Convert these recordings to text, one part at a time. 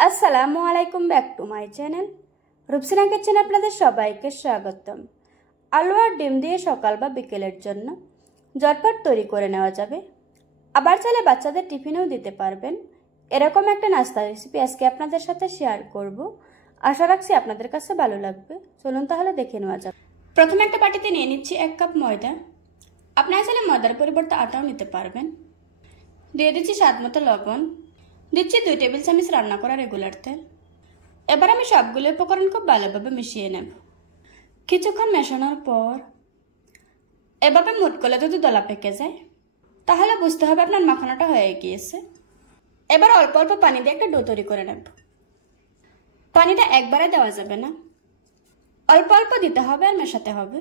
আসসালামু আলাইকুম, back to my channel Rupsina কিচেনে আপনাদের সবাইকে স্বাগতম। আলু আর ডিম দিয়ে সকাল বা বিকেলের জন্য ঝটপট তৈরি করে নেওয়া যাবে, আবার চাইলে বাচ্চাদের টিফিনেও দিতে পারবেন। এরকম একটা নাস্তা রেসিপি আজকে আপনাদের সাথে শেয়ার করব। আশা রাখছি আপনাদের কাছে ভালো লাগবে। চলুন তাহলে দেখে নেওয়া যাবে। প্রথমে একটা বাটিতে নিয়ে নিচ্ছি 1 কাপ ময়দা। আপনারা চাইলে ময়দার পরিবর্তে আটাও নিতে পারবেন। দিয়ে দিচ্ছি স্বাদ মতো লবণ, দিচ্ছি 2 টেবিল চামচ রান্না করা রেগুলার তেল। এবার আমি সবগুলো উপকরণ খুব ভালোভাবে মিশিয়ে নেব। কিছুক্ষণ মেশানোর পর এভাবে মুট করলে যদি দলা পেকে যায় তাহলে বুঝতে হবে আপনার মাখানোটা হয়ে গিয়েছে। এবার অল্প অল্প পানি দিয়ে একটা ডো তৈরি করে নেব। পানিটা একবারে দেওয়া যাবে না, অল্প অল্প দিতে হবে আর মেশাতে হবে।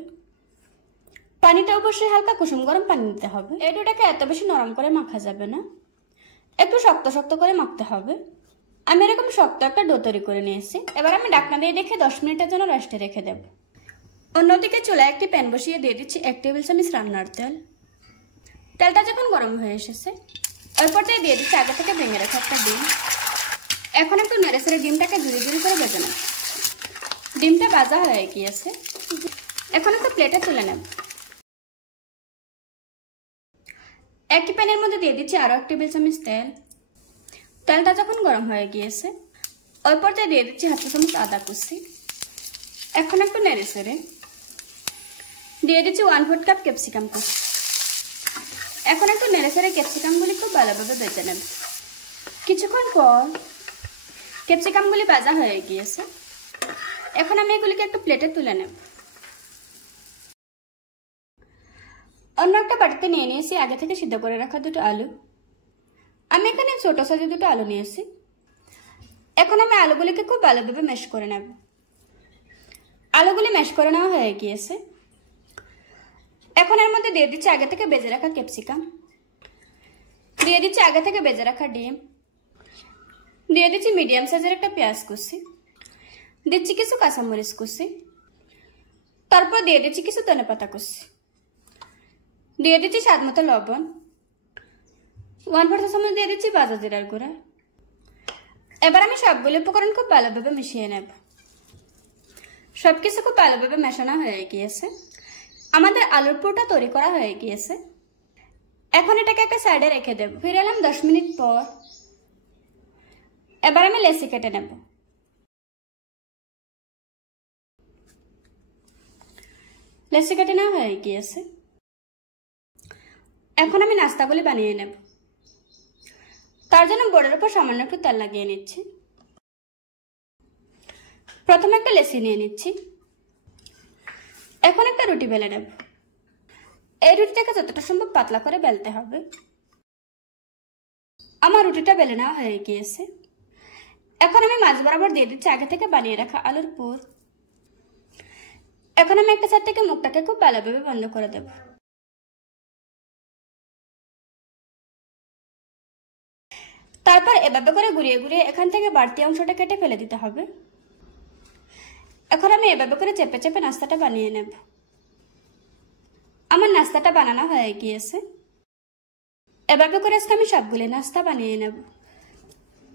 পানিটা অবশ্যই হালকা কুসুম গরম পানি দিতে হবে। এই ডোটাকে এত বেশি নরম করে মাখা যাবে না, একটু শক্ত শক্ত করে মাখতে হবে। আমি এরকম শক্ত একটা ডো তৈরি করে নিয়েছি। এবার আমি ঢাকনা দিয়ে রেখে 10 মিনিটের জন্য রেস্টে রেখে দেব। অন্যদিকে চুলায় একটি প্যান বসিয়ে দিয়ে দিচ্ছি 1 টেবিল চামচ রান্নার তেল। তেলটা যখন গরম হয়ে এসেছে ওই পর্যায়ে দিয়ে দিচ্ছি আগে থেকে ভেঙে রাখা একটা ডিম। এখন একটু নেড়ে চেড়ে ডিমটাকে ঝুড়ি ঝুড়ি করে ভেজে নেব। ডিমটা ভাজা হয়ে গিয়েছে, এখন একটা প্লেটে তুলে নেব। একই প্যানের মধ্যে দিয়ে দিচ্ছি আরও 1 টেবিল চামচ তেল। তেলটা যখন গরম হয়ে গিয়েছে ওই পর্যায়ে দিয়ে দিচ্ছি 1/2 চামচ আদা কুচি। এখন একটু নেড়ে চেড়ে দিয়ে দিচ্ছি 1/4 কাপ ক্যাপসিকাম কুচি। এখন একটু নেড়ে চেড়ে ক্যাপসিকামগুলি খুব ভালোভাবে ভেজে নেব। কিছুক্ষণ পর ক্যাপসিকামগুলি ভাজা হয়ে গিয়েছে, এখন আমি এগুলিকে একটু প্লেটে তুলে নেব। অন্য একটা বাটিতে নিয়ে নিয়েছি আগে থেকে সিদ্ধ করে রাখা 2টো আলু। আমি এখানে ছোট সাইজের 2টো আলু নিয়েছি। এখন আমি আলুগুলিকে খুব ভালোভাবে ম্যাশ করে নেব। আলুগুলি ম্যাশ করে নেওয়া হয়ে গিয়েছে, এখন এর মধ্যে দিয়ে দিচ্ছি আগে থেকে ভেজে রাখা ক্যাপসিকাম, দিয়ে দিচ্ছি আগে থেকে ভেজে রাখা ডিম, দিয়ে দিচ্ছি মিডিয়াম সাইজের একটা পেঁয়াজ কুচি, দিচ্ছি কিছু কাঁচামরিচ কুচি, তারপর দিয়ে দিচ্ছি কিছু ধনেপাতা কুচি, দিয়ে দিচ্ছি স্বাদ মতো লবণ, 1/4 চামচ দিয়ে দিচ্ছি ভাজা জিরার গুঁড়া। এবার আমি সবগুলো উপকরণ খুব ভালোভাবে মিশিয়ে নেব। সবকিছু খুব ভালোভাবে মেশানো হয়ে গিয়েছে, আমাদের আলুর পুরটা তৈরি করা হয়ে গিয়েছে। এখন এটাকে একটা সাইডে রেখে দেব। ফিরে এলাম 10 মিনিট পর। এবার আমি লেচি কেটে নেব। লেচি কেটে নেওয়া হয়ে গিয়েছে, এখন আমি নাস্তাগুলি বানিয়ে নেব। তার জন্য বোর্ডের উপর সামান্য একটু তেল লাগিয়ে নিচ্ছি। প্রথমে একটা লেচি নিয়ে নিচ্ছি। এখন একটা রুটি বেলে নেব। এই রুটিটাকে যতটা সম্ভব পাতলা করে বেলতে হবে। আমার রুটিটা বেলে নেওয়া হয়ে গিয়েছে, এখন আমি মাঝ বরাবর দিয়ে দিচ্ছি আগে থেকে বানিয়ে রাখা আলুর পুর। এখন আমি একটা সাইড থেকে মুখটাকে খুব ভালোভাবে বন্ধ করে দেব। তারপর এভাবে করে ঘুরিয়ে ঘুরিয়ে এখান থেকে বাড়তি অংশটা কেটে ফেলে দিতে হবে। এখন আমি এভাবে করে চেপে চেপে নাস্তাটা বানিয়ে নেব। আমার নাস্তাটা বানানো হয়ে গিয়েছে, এভাবে করে আজকে আমি সবগুলি নাস্তা বানিয়ে নেব।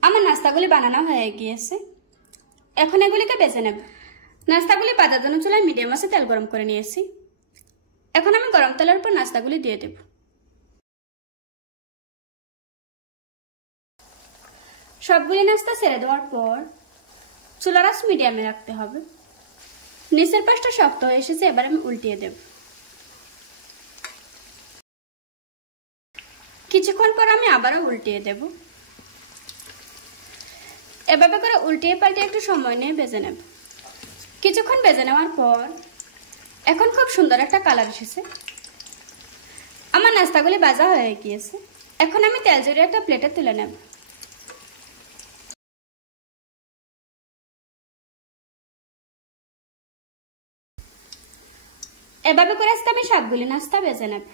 আমার নাস্তাগুলি বানানো হয়ে গিয়েছে, এখন এগুলিকে বেছে নেব। নাস্তাগুলি ভাজার জন্য চুলায় মিডিয়াম আঁচে তেল গরম করে নিয়েছি। এখন আমি গরম তেলের উপর নাস্তাগুলি দিয়ে দেব। সবগুলি নাস্তা ছেড়ে দেওয়ার পর চুলার আঁচ মিডিয়ামে রাখতে হবে। নিচের পাশটা শক্ত হয়ে এসেছে, এবার আমি উল্টিয়ে দেব। কিছুক্ষণ পর আমি আবারও উল্টিয়ে দেব। এভাবে করে উল্টিয়ে পাল্টিয়ে একটু সময় নিয়ে ভেজে নেব। কিছুক্ষণ ভেজে নেওয়ার পর এখন খুব সুন্দর একটা কালার এসেছে। আমার নাস্তাগুলি ভাজা হয়ে গিয়েছে, এখন আমি তেল জড়িয়ে একটা প্লেটে তুলে নেব। এভাবে করে আজকে আমি সবগুলি নাস্তা ভেজে নেব।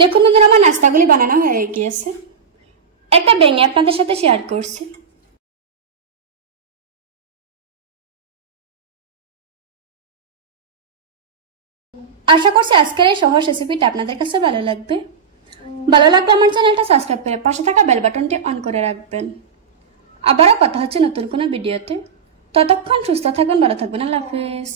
দেখুন বন্ধুরা, আমার নাস্তাগুলি বানানো হয়ে গিয়েছে। একটা ভেঙে আপনাদের সাথে শেয়ার করছি। আশা করছি আজকের এই সহজ রেসিপিটা আপনাদের কাছে ভালো লাগবে। ভালো লাগলে আমার চ্যানেলটা সাবস্ক্রাইব করে পাশে থাকা বেল বাটনটি অন করে রাখবেন। আবারও কথা হচ্ছে নতুন কোনো ভিডিওতে। ততক্ষণ সুস্থ থাকবেন, ভালো থাকবেন। আল্লাহ হাফেজ।